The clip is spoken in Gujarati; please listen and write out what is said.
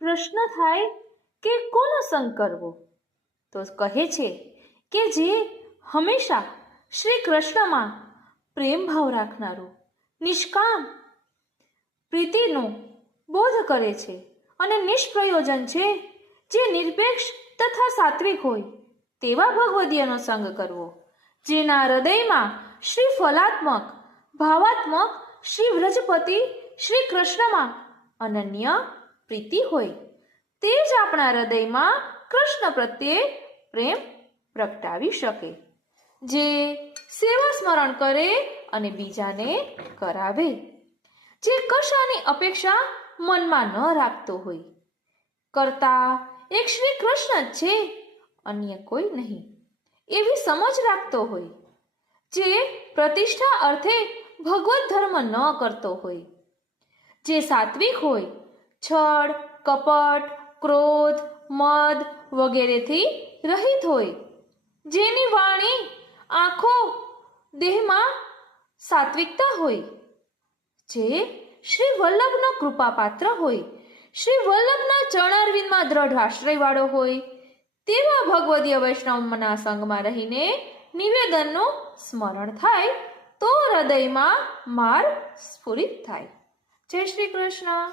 પ્રશ્ન થાય કે કોનો સંગ કરવો? તો કહે છે કે જે હંમેશા શ્રી કૃષ્ણમાં પ્રેમ ભાવ રાખનારું, નિષ્કામ પ્રીતિનો બોધ કરે છે અને નિષ્પ્રયોજન છે, જે નિરપેક્ષ તથા સાત્વિક હોય તેવા ભગવદીયનો સંગ કરવો, જેના હૃદયમાં શ્રી ફલાત્મક ભાવાત્મક શ્રી વ્રજપતિ શ્રી કૃષ્ણમાં અનન્ય પ્રીતિ હોય, તે જ આપણા હૃદયમાં કૃષ્ણ પ્રત્યે પ્રેમ પ્રગટાવી શકે, જે સેવા સ્મરણ કરે અને બીજાને કરાવે, જે કશાની અપેક્ષા મનમાં ન રાખતો હોય, કરતા એક શ્રી કૃષ્ણ જ છે, અન્ય કોઈ નહીં એવી સમજ રાખતો હોય, જે પ્રતિષ્ઠા અર્થે ભગવત ધર્મ ન કરતો હોય, જે સાત્વિક હોય, છળ કપટ ક્રોધ મદ વગેરેથી રહિત હોય, જેની વાણી આંખો દેહમાં સાત્વિકતા હોય, જે શ્રી વલ્લભનો કૃપાપાત્ર હોય, શ્રી વલ્લભના ચરણારવિંદમાં દ્રઢ આશ્રયવાળો હોય, તેવા ભગવદીય વૈષ્ણવના સંગમાં રહીને નિવેદનનું સ્મરણ થાય તો હૃદયમાં માર્ગ સ્ફુરિત થાય. જય શ્રી કૃષ્ણ.